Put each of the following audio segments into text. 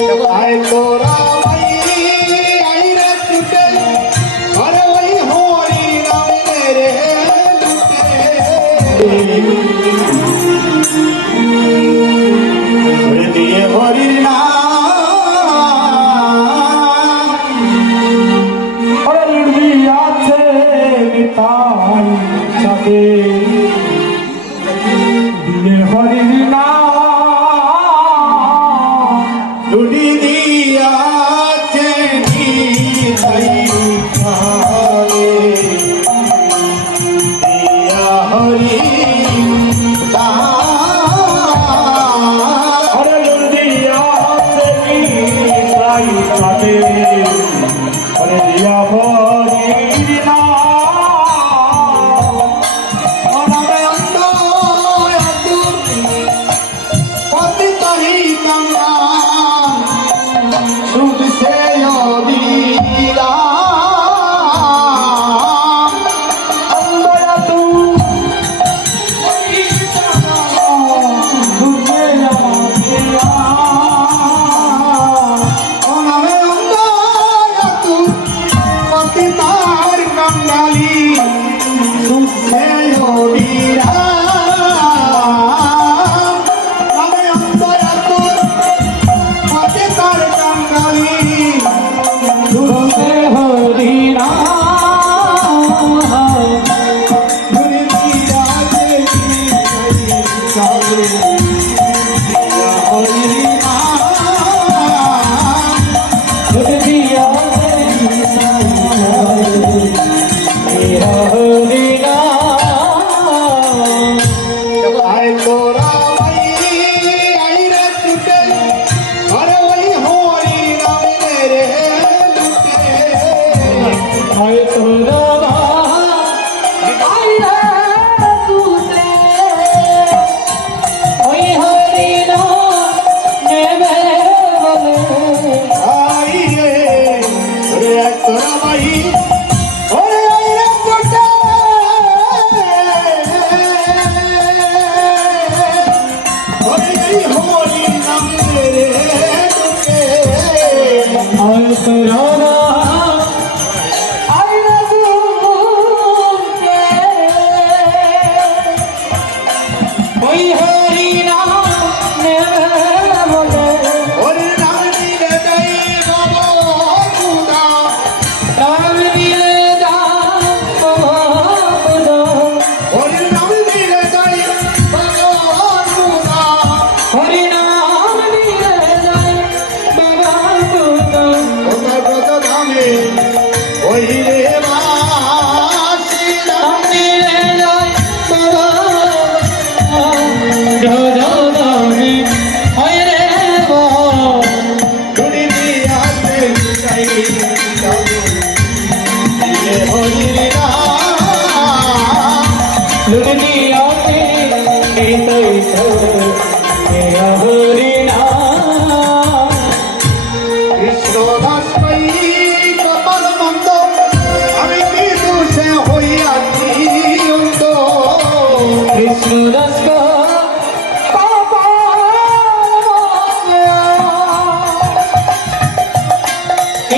আয় তোরা ভাই আইরে ছুটে আরে ওই হরি নাম রে লুটে দিয়ে হরির নাম আরে লুড়ি আছে বিতাই চাঁদে দিয়ে হরির নাম লুড়ি দিয়াছে নিতাই চাঁদে দিয়া হরি আরে লুড়ি আছে নিতাই চাঁদে আরে দিয়া হরির নাম অনামে অন্ত পতি তরি কাঙ্গা সুখ সে দিলা অন্তরা তু সুখে দিলা অনামে অন্ত তু পতি তার কাঙ্গালি সুখ সে দিলা অনামে অন্ত তু পতি তার কাঙ্গালি সুখ সে দিলা লুড়ি দিয়াছে চাঁদে দিয়া হরির নাম লুড়ি দিয়াছে দিয়া হরির নাম আয় তোরা ভাই আইরে ছুটে আরে ওই হরি নাম রে লুটে আয় তোরা আইরে তুতে ওই হরি নাম নেবে বলে আইরে ওরে আয় তোরা ভাই ওরে আইরে ছুটে ওরে এই হরি নাম রে লুটে আয় তোরা আইরে তুতে ওই হরি নাম নেবে বলে ওরে নাম দিলে দেই বাবা খুদা রাম দিয়ে দাম ওরে নাম দিলে দেই বাবা খুদা হরি নাম দিয়ে যায় বাবা তুতো কোথায় কত দামে ওই রে বাসি নাম দিয়ে যায় বাবা দামি হয় রে লুড়ি দিয়াছে চাই দিয়ে হরির নাম লুটি আতে এই তৈ মেরা হরি নাম কৃষ্ণ দাস পাই কপাল মন্দ আমি কি দোষে হইয়াছি অন্ত কৃষ্ণ দাস কা পাপা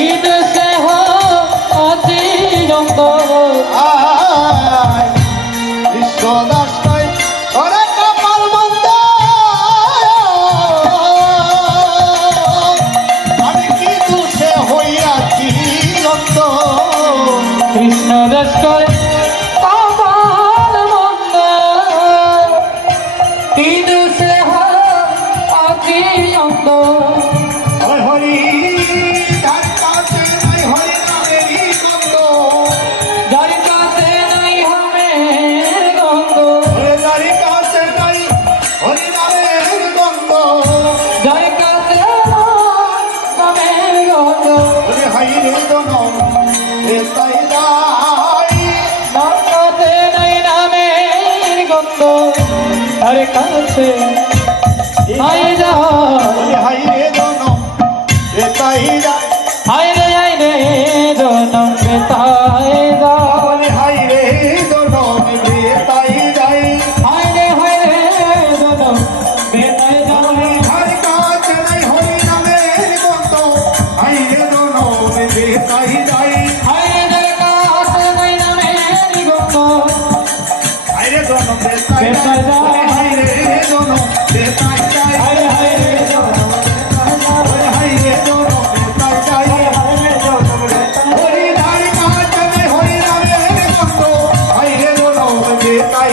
ঈদ সে হো আজি জঙ্গ আয় কৃষ্ণ দাস পাই ওরে কপাল মন্দ আমি কি দোষে হইয়াছি অন্ত কৃষ্ণ দাস কয় পাপাল মন্দ ঈদ সে হো আজি জঙ্গ হরি ধার কাছে নাই হরি নামেরই গন্ধ যার কাছে নাই হবে গন্ধ ওরে ধার কাছে নাই হরি নামের গন্ধ যার কাছে হবে গন্ধ ওরে হাই রে জনম এ তাই দাই যার কাছে নাই নামে গন্ধ তার কাছে আই যা ওরে হাই রে জনম এ তাই দাই হায় রে জনম তাই যা ওরে হাই রে জনম এ তাই দাই হায় রে জনম বেতাই যা ধার কাছে নাই হরি নামের তাই